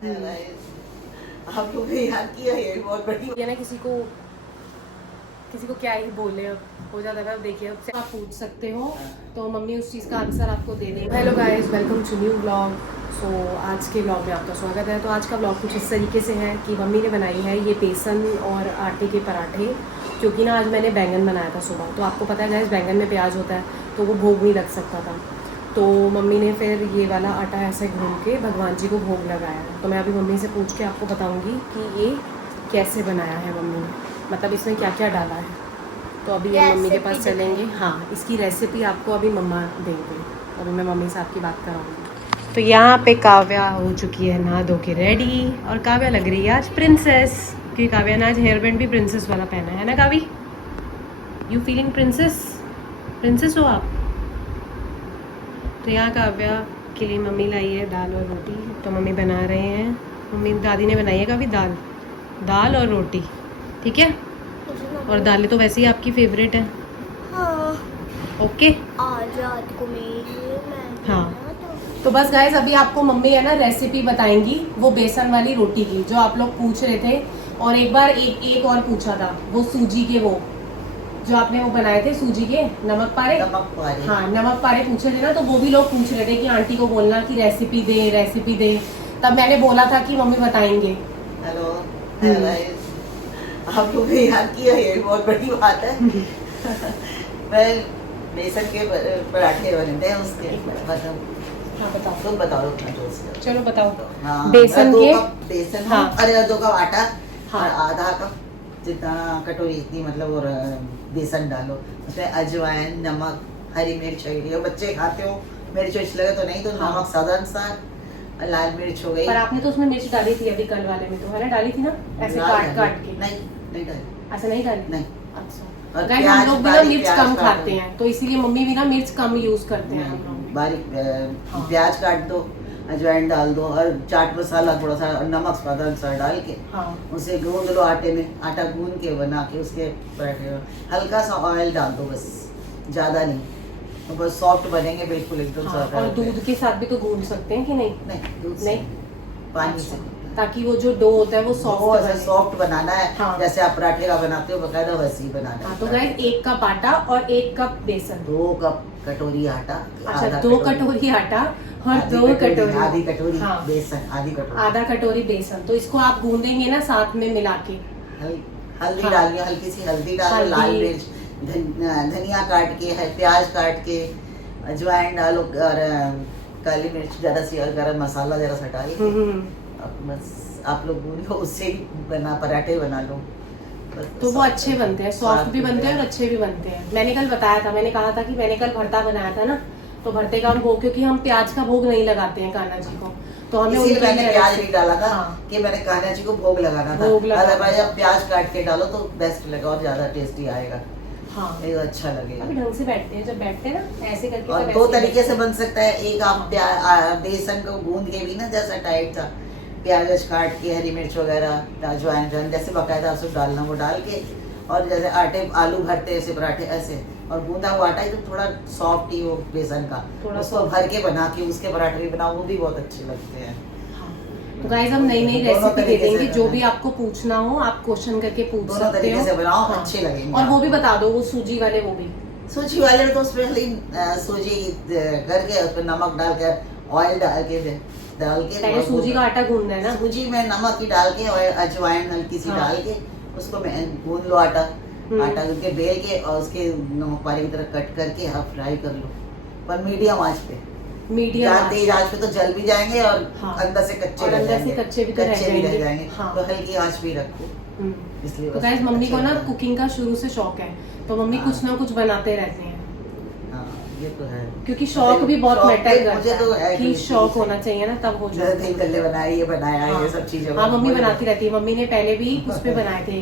आप लोग ने याद किया, ये बहुत बड़ी ये ना किसी को क्या ही बोले, अब हो जाता है। देखिए अब आप पूछ सकते हो तो मम्मी उस चीज़ का आंसर आपको दे देंगे। Hello guys, welcome to new vlog. So आज के व्लॉग में आपका स्वागत है। तो आज का व्लॉग कुछ इस तरीके से है कि मम्मी ने बनाई है ये बेसन और आटे के पराठे, क्योंकि ना आज मैंने बैंगन बनाया था सुबह। तो आपको पता है गाइस, बैंगन में प्याज होता है तो वो भोग नहीं लग सकता था। तो मम्मी ने फिर ये वाला आटा ऐसे घूम के भगवान जी को भोग लगाया। तो मैं अभी मम्मी से पूछ के आपको बताऊँगी कि ये कैसे बनाया है मम्मी ने, मतलब इसमें क्या क्या डाला है। तो अभी हम मम्मी के पास चलेंगे। हाँ, इसकी रेसिपी आपको अभी मम्मा देंगे। अभी मैं मम्मी से आपकी बात कराऊंगी। तो यहाँ पे काव्या हो चुकी है नहा धो के रेडी, और काव्या लग रही है आज प्रिंसेस, क्योंकि काव्या ने आज हेयर बैंड भी प्रिंसेस वाला पहना है ना कावी? You feeling princess? प्रिंसेस हो आप? तो यहाँ काव्या के लिए मम्मी लाई है दाल और रोटी। तो मम्मी बना रहे हैं, मम्मी दादी ने बनाई है काव्या दाल और रोटी, ठीक है? और दालें तो वैसे ही आपकी फेवरेट है। हाँ। ओके। आज रात को मेरी हाँ, तो बस गाइस अभी आपको मम्मी है ना रेसिपी बताएंगी वो बेसन वाली रोटी की, जो आप लोग पूछ रहे थे। और एक बार एक और पूछा था, वो सूजी के, वो जो आपने वो बनाए थे सूजी के नमक पारे। हाँ, नमक पारे पूछे थे ना, तो वो भी लोग पूछ रहे थे कि आंटी को बोलना कि रेसिपी दे। तब मैंने बोला था कि मम्मी बताएंगे। हेलो आप लोग ने याद किया, ये बहुत बड़ी बात है। मैं बेसन के पराठे बनते हैं उसके, मतलब हाँ बताओ। तुम बताओ अपना दोस्त। चलो बताओ। हाँ, बेसन दो के कप बेसन, हाँ। अरे 2 कप आटा, हाँ। और आधा कप जितना कटोरी इतनी मतलब, और बेसन डालो। उसमें अजवाइन, नमक, हरी मिर्च है, बच्चे खाते हो मिर्च विर्च लगे तो नहीं, तो हाँ। नमक स्वाद अनुसार, लाल मिर्च हो गई। पर आपने तो उसमें मिर्च डाली थी अभी कल वाले में, तो है ना, डाली थी ना ऐसे काट के? नहीं डाली। ऐसा नहीं डाली? नहीं। अच्छा। और गाइस हम लोग भी ना मिर्च कम खाते हैं, तो इसीलिए मम्मी भी ना मिर्च कम यूज करते हैं हम लोग। बारीक हाँ। प्याज काट दो, अजवाइन डाल दो, और चाट मसाला थोड़ा सा, और नमक स्वाद अनुसार डाल के हाँ। उसे गूंद लो आटे में। आटा गूंद के बना के उसके पराठे, हल्का सा ऑयल डाल दो बस, ज्यादा नहीं, तो बस सॉफ्ट बनेंगे बिल्कुल एकदम। हाँ, और दूध के साथ भी तो गूंद सकते हैं कि नहीं? नहीं, दूध नहीं, पानी से, ताकि वो जो डो होता है वो सॉफ्ट बनाना है। हाँ। जैसे आप पराठे का बनाते हो बकायदा वैसे ही बनाना हाँ, है। तो गाइस 1 कप आटा और 1 कप बेसन। 2 कप कटोरी आटा, अच्छा, 2 कटोरी आटा और 2 कटोरी, आधी कटोरी हाँ। बेसन, आधा कटोरी बेसन। तो इसको आप गूंदेंगे ना साथ में मिला के। हल्दी हाँ। डालिए, हल्की सी हल्दी डालो, लाल मिर्च, धनिया काट के, प्याज काट के, अजवाइन डालो, और काली मिर्च जरा सी, और गरम मसाला जरा सा डाल के बस आप लोग गूंद लो, उससे ही पराठे बना लो। तो वो अच्छे बनते हैं, सॉफ्ट भी बनते हैं और अच्छे भी बनते हैं। मैंने कल बताया था, मैंने कहा था कि मैंने कल भरता बनाया था ना, तो भरते का हम भोग, क्योंकि हम प्याज का भोग नहीं लगाते हैं कान्हा जी को, तो हमें इसीलिए मैंने प्याज नहीं डाला था। हाँ। कि मैंने कान्हा जी को भोग लगाना था। अदरवाइज आप प्याज काट के डालो तो बेस्ट लगेगा और ज्यादा टेस्टी आएगा। हाँ, ये अच्छा लगेगा। अभी ढंग से बैठते हैं, जब बैठते हैं ना ऐसे करके। और 2 तरीके से बन सकता है। एक आप बेसन को गूंद के भी ना, जैसा टाइट था, प्याज काट के, हरी मिर्च वगैरह, अजवाइन जैसे बाकायदा उसको डालना, वो डाल के, और जैसे आटे आलू भरते ऐसे पराठे ऐसे, और गूंदा हुआ आटा एकदम थोड़ा सॉफ्ट ही हो बेसन का, उसको भर के बना के उसके पराठे भी बनाओ, वो भी बहुत अच्छे लगते हैं। तो गाइस हम नई नई रेसिपी दे देंगे, जो भी आपको पूछना हो आप क्वेश्चन करके पूछ सकते हो। दोनों तरीके से बनाओ, हाँ। अच्छे लगेंगे। और वो भी बता दो, वो सूजी वाले, वो भी सूजी वाले तो उसमें सूजी करके उसमें नमक डाल के, ऑयल डाल के पहले सूजी का आटा गूंदना है ना। सूजी में नमक ही डाल के और अजवाइन हल्की सी डाल के उसको गूंद लो आटा गूंद के बेल के, और उसके नमक पारे की तरह कट करके आप फ्राई कर लो, पर मीडियम आंच पे। तेज आंच पे तो जल भी जाएंगे और अंदर से कच्चे भी रह जाएंगे। तो हल्की आंच भी रखो। इसलिए तो गाइस मम्मी को ना कुकिंग का शुरू से शौक है, तो मम्मी कुछ ना कुछ बनाते रहते हैं। ये तो है, क्योंकि शौक भी बहुत मैटर करता तो है कि शौक होना चाहिए ना, तब हो जाता है। दही बनाया, ये बनाया, ये सब चीजें। हाँ, मम्मी बनाती रहती है। मम्मी ने पहले भी उस पे बनाए थे,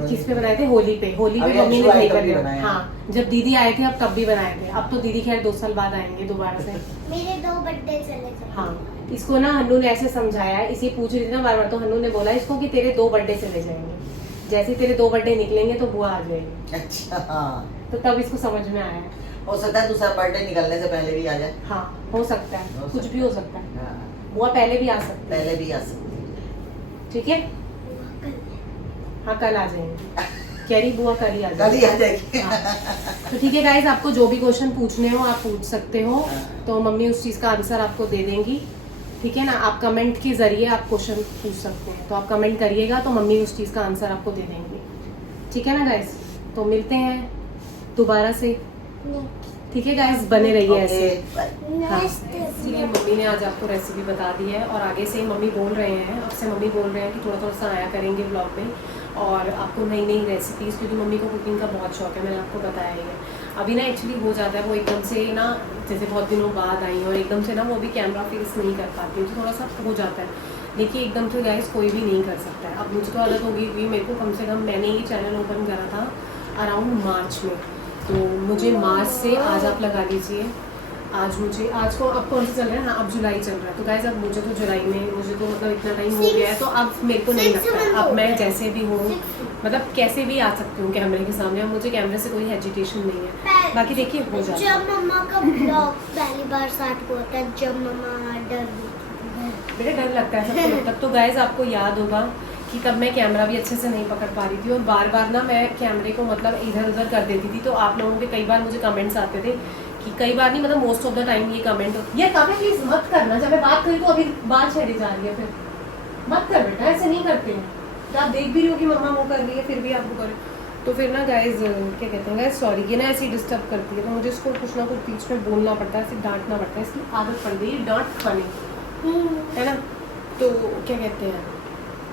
किस पे बनाए थे, होली पे मम्मी ने नहीं बनाया। हाँ, जब दीदी आए थे अब तब भी बनाए थे। अब तो दीदी खैर 2 साल बाद आएंगे दोबारा से। मेरे 2 बर्थडे चले गए। हाँ, इसको ना हन्नू ने ऐसे समझाया है, इसी पूछ रही थी ना बार बार, तो हन्नू ने बोला इसको कि तेरे 2 बर्थडे चले जाएंगे, जैसे तेरे 2 बर्थडे निकलेंगे तो बुआ आ जाएगी। अच्छा, हाँ। तो तब इसको समझ में आया है। हो सकता है दूसरा बर्थडे निकलने से पहले भी आ जाए। हाँ, हो सकता है, कुछ भी हो सकता है। बुआ पहले भी आ सकती है, पहले भी आ सकती है। ठीक है। हाँ कल आ जाएंगे, कह रही बुआ कल ही आ कल ही जाएंगे। आ जाएगी। हाँ। तो ठीक है गाइज, आपको जो भी क्वेश्चन पूछने हो आप पूछ सकते हो, तो मम्मी उस चीज़ का आंसर आपको दे देंगी, ठीक है ना। आप कमेंट के जरिए आप क्वेश्चन पूछ सकते हैं, तो आप कमेंट करिएगा तो मम्मी उस चीज़ का आंसर आपको दे देंगी, ठीक है ना गाइज। तो मिलते हैं दोबारा से, ठीक है गाइज, बने रहिए ऐसे। हाँ, इसीलिए मम्मी ने आज आपको रेसिपी बता दी है, और आगे से मम्मी बोल रहे हैं, अब से मम्मी बोल रहे हैं कि थोड़ा थोड़ा सा आया करेंगे ब्लॉग में, और आपको नई नई रेसिपीज़, क्योंकि मम्मी को कुकिंग का बहुत शौक है, मैंने आपको बताया ही है। अभी ना एक्चुअली हो जाता है वो एकदम से ना, जैसे बहुत दिनों बाद आई और एकदम से ना वो भी कैमरा फेस नहीं कर पाती, तो थोड़ा सा हो जाता है। देखिए एकदम से गाइस कोई भी नहीं कर सकता है। अब मुझे तो आदत होगी हुई, मेरे को कम से कम, मैंने ये चैनल ओपन करा था अराउंड मार्च में, तो मुझे मार्च से आज आप लगा लीजिए, आज को अब कौन सा चल रहा है, हाँ अब जुलाई चल रहा है, तो गाइस अब मुझे तो जुलाई में, मुझे तो मतलब इतना टाइम हो गया है, तो अब मेरे को नहीं लगता, अब मैं जैसे भी हूँ, मतलब कैसे भी आ सकती हूँ कैमरे के सामने, अब मुझे कैमरे से कोई हेजिटेशन नहीं है। बाकी देखिए हो जाता है। जब मम्मा का ब्लॉग पहली बार स्टार्ट हुआ था, जब मम्मा डर बेटा डर लगता है सबको, तब तो गाइस आपको याद होगा कि तब मैं कैमरा भी अच्छे से नहीं पकड़ पा रही थी, और बार बार ना मैं कैमरे को मतलब इधर उधर कर देती थी, तो आप लोगों के कई बार मुझे कमेंट्स आते थे कि कई बार नहीं, मतलब मोस्ट ऑफ द टाइम ये कमेंट ये काफी प्लीज मत करना, जब मैं बात करी तो अभी बात छेड़ी जा रही है, फिर मत कर बेटा, ऐसे नहीं करते हैं। तो आप देख भी रही हो कि मम्मा वो कर रही है, फिर भी आप वो करें, तो फिर ना गाइज क्या कहते हैं गाइज, सॉरी, ये ना ऐसी डिस्टर्ब करती है, तो मुझे इसको कुछ ना कुछ बीच में बोलना पड़ता है, ऐसे डांटना पड़ता है, इसकी आदत पड़ गई, डांट खाने है ना। तो क्या कहते हैं,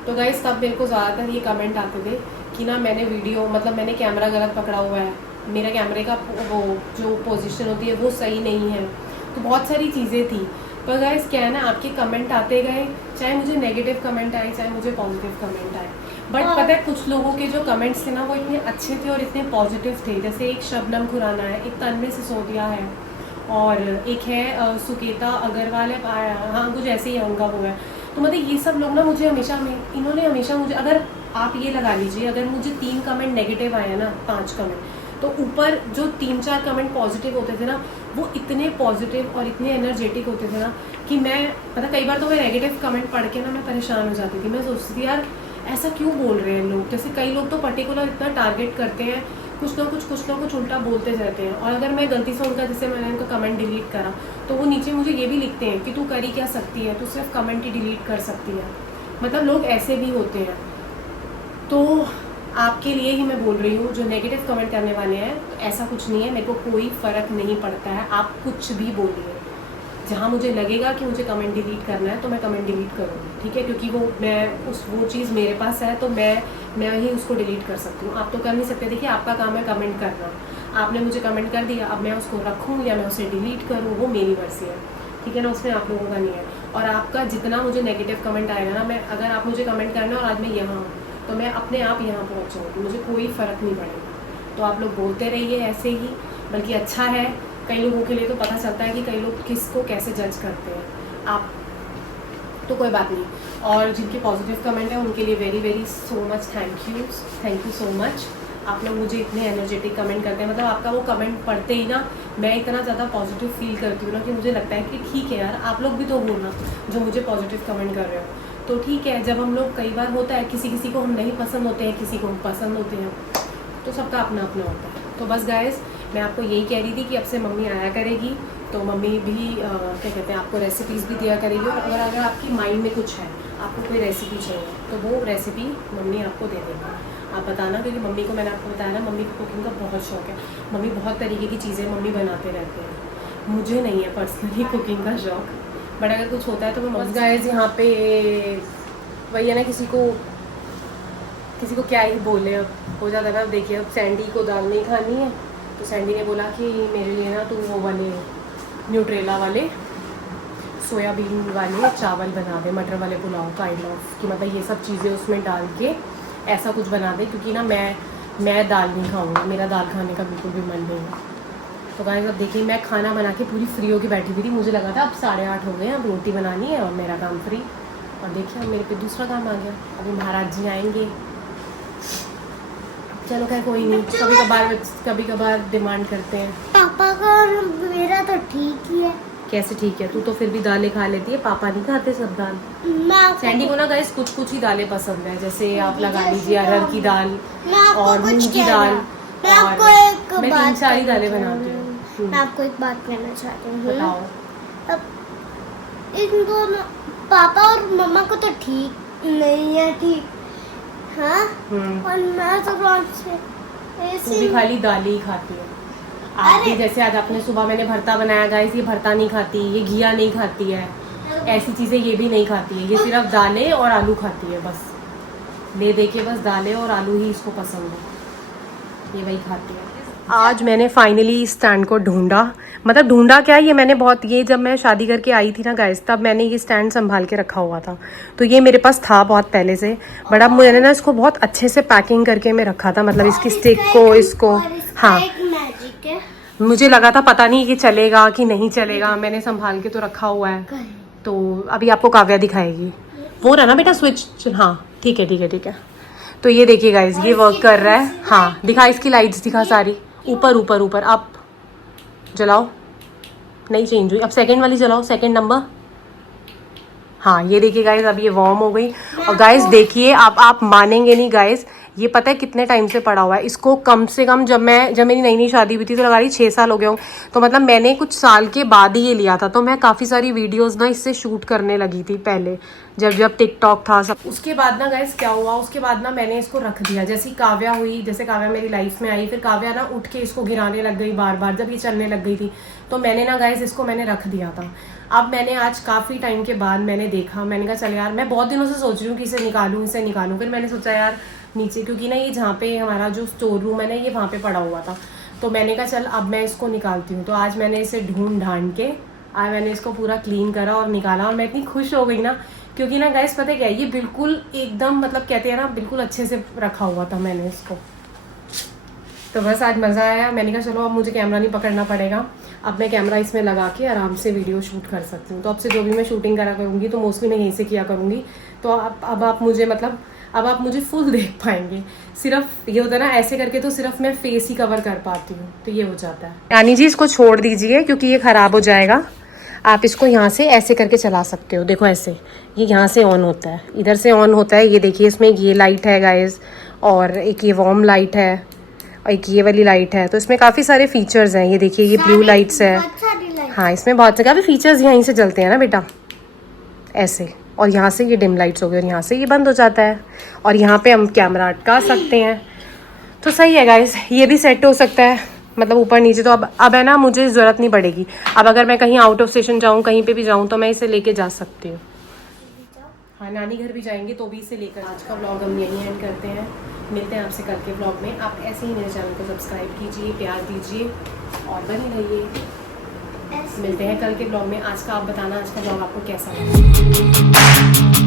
तो गाइस तब मेरे को ज़्यादातर ये कमेंट आते थे कि ना मैंने वीडियो, मतलब मैंने कैमरा गलत पकड़ा हुआ है, मेरा कैमरे का वो जो पोजीशन होती है वो सही नहीं है, तो बहुत सारी चीज़ें थी। पर गाइस क्या है ना, आपके कमेंट आते गए, चाहे मुझे नेगेटिव कमेंट आए चाहे मुझे पॉजिटिव कमेंट आए, बट पता है कुछ लोगों के जो कमेंट्स थे ना वो इतने अच्छे थे और इतने पॉजिटिव थे, जैसे एक शबनम खुराना है, एक तन्मय सिसोदिया है, और एक है सुकेता अग्रवाल है, हाँ कुछ ऐसे ही है उनका वो है। तो मतलब ये सब लोग ना मुझे हमेशा इन्होंने हमेशा मुझे, अगर आप ये लगा लीजिए, अगर मुझे 3 कमेंट नेगेटिव आए ना, 5 कमेंट, तो ऊपर जो 3-4 कमेंट पॉजिटिव होते थे ना, वो इतने पॉजिटिव और इतने एनर्जेटिक होते थे ना कि मैं, मतलब कई बार तो मैं नेगेटिव कमेंट पढ़ के ना मैं परेशान हो जाती थी। मैं सोचती थी यार ऐसा क्यों बोल रहे हैं लोग, जैसे कई लोग तो पर्टिकुलर इतना टारगेट करते हैं, कुछ ना कुछ उल्टा बोलते रहते हैं, और अगर मैं गलती से उनका, जैसे मैंने उनका कमेंट डिलीट करा, तो वो नीचे मुझे ये भी लिखते हैं कि तू कर ही क्या सकती है, तू सिर्फ कमेंट ही डिलीट कर सकती है। मतलब लोग ऐसे भी होते हैं। तो आपके लिए ही मैं बोल रही हूँ, जो नेगेटिव कमेंट करने वाले हैं, तो ऐसा कुछ नहीं है, मेरे को कोई फ़र्क नहीं पड़ता है, आप कुछ भी बोलिए, जहाँ मुझे लगेगा कि मुझे कमेंट डिलीट करना है तो मैं कमेंट डिलीट करूँगी, ठीक है, क्योंकि वो चीज़ मेरे पास है, तो मैं ही उसको डिलीट कर सकती हूँ, आप तो कर नहीं सकते। देखिए आपका काम है कमेंट करना, आपने मुझे कमेंट कर दिया, अब मैं उसको रखूँ या मैं उसे डिलीट करूँ वो मेरी मर्जी है, ठीक है ना, उसमें आप लोगों का नहीं है। और आपका जितना मुझे नेगेटिव कमेंट आएगा ना, मैं, अगर आप मुझे कमेंट करना और आज मैं यहाँ हूँ तो मैं अपने आप यहाँ पहुँच जाऊँगी, मुझे कोई फ़र्क नहीं पड़ेगा। तो आप लोग बोलते रहिए ऐसे ही, बल्कि अच्छा है, कई लोगों के लिए तो पता चलता है कि कई लोग किसको कैसे जज करते हैं आप, तो कोई बात नहीं। और जिनके पॉजिटिव कमेंट है उनके लिए very very so much thank you so much. आप लोग मुझे इतने एनर्जेटिक कमेंट करते हैं, मतलब आपका वो कमेंट पढ़ते ही ना मैं इतना ज़्यादा पॉजिटिव फील करती हूँ ना कि मुझे लगता है कि ठीक है यार, आप लोग भी तो हो ना जो मुझे पॉजिटिव कमेंट कर रहे हो, तो ठीक है। जब हम लोग, कई बार होता है किसी को हम नहीं पसंद होते हैं, किसी को हम पसंद होते हैं, तो सबका अपना अपना होता है। तो बस गाइस मैं आपको यही कह रही थी कि अब से मम्मी आया करेगी, तो मम्मी भी क्या कहते हैं, आपको रेसिपीज़ भी दिया करेगी, और अगर आपकी माइंड में कुछ है, आपको कोई रेसिपी चाहिए, तो वो रेसिपी मम्मी आपको दे देगी, आप बताना। क्योंकि मम्मी को, मैंने आपको बताया ना, मम्मी को कुकिंग का बहुत शौक है, मम्मी बहुत तरीके की चीज़ें मम्मी बनाते रहते हैं। मुझे नहीं है पर्सनली कुकिंग का शौक, बट अगर कुछ होता है तो मैं बस गाइस यहाँ पे वही है ना, किसी को क्या ही बोले, अब हो जाता है ना। अब देखिए, अब सैंडी को दाल नहीं खानी है, तो सैंडी ने बोला कि मेरे लिए ना तू वो वाले न्यूट्रेला वाले सोयाबीन वाले चावल बना दे, मटर वाले पुलाव काइंड ऑफ, कि मतलब ये सब चीज़ें उसमें डाल के ऐसा कुछ बना दे, क्योंकि ना मैं दाल नहीं खाऊंगा, मेरा दाल खाने का बिल्कुल भी मन नहीं है। तो गाइस अब देखिए, मैं खाना बना के पूरी फ्री होकर बैठी हुई थी, मुझे लगा था अब 8:30 हो गए, अब रोटी बनानी है और मेरा काम फ्री, और देखिए अब मेरे पे दूसरा काम आ गया, अभी महाराज जी आएंगे। चलो खैर कोई नहीं, कभी कभार डिमांड करते हैं। पापा का और मेरा तो ठीक ही है। कैसे ठीक है? तू तो फिर भी दालें खा लेती है, पापा नहीं खाते सब दाल। मैं आपको सैंडी को ना गाइस कुछ कुछ ही दालें पसंद है, जैसे आप लगा जैसे लीजिए अरहर की दाल मैं आपको और कुछ मूंग की कहना- दाल। मैं आपको और एक मैं बात 3-4 ही दालें कहना बनाती चाहती हूँ। मैं आपको एक बात कहना चाहती हूँ। बताओ। अब इन दोनों पापा और मम्मा को तो ठीक नहीं है, ठीक हाँ, और मैं तो रोज से तू भी खाली दाल ही खाती है। आज भी जैसे आज आपने सुबह मैंने भरता बनाया गाइस, ये भरता नहीं खाती, ये घिया नहीं खाती है, ऐसी चीजें ये भी नहीं खाती है, ये सिर्फ दालें और आलू खाती है बस। ले दे के बस दालें और आलू ही इसको पसंद है, ये वही खाती है। आज मैंने फाइनली स्टैंड को ढूंढा, मतलब ढूंढा क्या, ये मैंने बहुत, ये जब मैं शादी करके आई थी ना गाइस, तब मैंने ये स्टैंड संभाल के रखा हुआ था, तो ये मेरे पास था बहुत पहले से, बट अब मैंने ना इसको बहुत अच्छे से पैकिंग करके मैं रखा था, मतलब इसकी स्टिक को, इसको, हाँ मैजिक है। मुझे लगा था पता नहीं कि चलेगा कि नहीं चलेगा, मैंने संभाल के तो रखा हुआ है। तो अभी आपको काव्या दिखाएगी, वो रहा ना बेटा स्विच, हाँ ठीक है ठीक है ठीक है। तो ये देखिए गाइस, ये वर्क कर रहा है, हाँ दिखा, इसकी लाइट्स दिखा सारी, ऊपर ऊपर ऊपर, आप जलाओ, नहीं चेंज हुई, अब सेकंड वाली जलाओ, सेकंड नंबर, हाँ ये देखिए गाइस, अब ये वार्म हो गई। और गाइस देखिए, आप मानेंगे नहीं गाइस, ये पता है कितने टाइम से पड़ा हुआ है, इसको कम से कम जब मेरी नई नई शादी हुई थी तो लगा रही 6 साल हो गए हों, तो मतलब मैंने कुछ साल के बाद ही ये लिया था, तो मैं काफ़ी सारी वीडियोस ना इससे शूट करने लगी थी पहले, जब टिकटॉक था सब। उसके बाद ना गाइस क्या हुआ, उसके बाद ना मैंने इसको रख दिया, जैसी काव्या हुई, जैसे काव्या मेरी लाइफ में आई, फिर काव्या ना उठ के इसको गिराने लग गई बार बार, जब ये चलने लग गई थी, तो मैंने ना गाइस इसको मैंने रख दिया था। अब मैंने आज काफ़ी टाइम के बाद मैंने देखा, मैंने कहा चल यार, मैं बहुत दिनों से सोच रही हूँ कि इसे निकालूं, फिर मैंने सोचा यार नीचे, क्योंकि ना ये जहाँ पे हमारा जो स्टोर रूम है ना, ये वहाँ पे पड़ा हुआ था, तो मैंने कहा चल अब मैं इसको निकालती हूँ। तो आज मैंने इसे ढूंढ ढांड के आज मैंने इसको पूरा क्लीन करा और निकाला, और मैं इतनी खुश हो गई ना, क्योंकि ना गाइस पता है क्या, ये बिल्कुल एकदम, मतलब कहते हैं ना, बिल्कुल अच्छे से रखा हुआ था मैंने इसको। तो बस आज मज़ा आया, मैंने कहा चलो अब मुझे कैमरा नहीं पकड़ना पड़ेगा, अब मैं कैमरा इसमें लगा के आराम से वीडियो शूट कर सकती हूँ। तो अब से जो भी मैं शूटिंग करा करूँगी तो मोस्टली मैं यहीं से किया करूँगी, तो अब आप मुझे, मतलब अब आप मुझे फुल देख पाएंगे। सिर्फ ये होता है ना, ऐसे करके तो सिर्फ मैं फेस ही कवर कर पाती हूँ, तो ये हो जाता है। रानी जी इसको छोड़ दीजिए क्योंकि ये ख़राब हो जाएगा, आप इसको यहाँ से ऐसे करके चला सकते हो, देखो ऐसे, ये यहाँ से ऑन होता है, इधर से ऑन होता है, ये देखिए इसमें ये लाइट है गाइस, और एक ये वार्म लाइट है, और एक ये वाली लाइट है, तो इसमें काफ़ी सारे फीचर्स हैं। ये देखिए ये ब्लू लाइट्स है, हाँ इसमें बहुत सारे फीचर्स यहीं से जलते हैं ना बेटा, ऐसे, और यहाँ से ये डिम लाइट्स हो गई, और यहाँ से ये बंद हो जाता है, और यहाँ पे हम कैमरा अटका सकते हैं, तो सही है गाइस, ये भी सेट हो सकता है, मतलब ऊपर नीचे। तो अब है ना, मुझे ज़रूरत नहीं पड़ेगी, अब अगर मैं कहीं आउट ऑफ स्टेशन जाऊँ, कहीं पे भी जाऊँ, तो मैं इसे लेके जा सकती हूँ। हाँ नानी घर भी जाएंगे तो भी इसे लेकर। आज का व्लॉग हम यहीं एंड करते हैं, मिलते हैं आपसे कल के व्लॉग में। आप ऐसे ही मेरे चैनल को सब्सक्राइब कीजिए, प्यार दीजिए और बने रहिए। मिलते हैं कल के व्लॉग में। आज का आप बताना, आज का व्लॉग आपको कैसा लगा।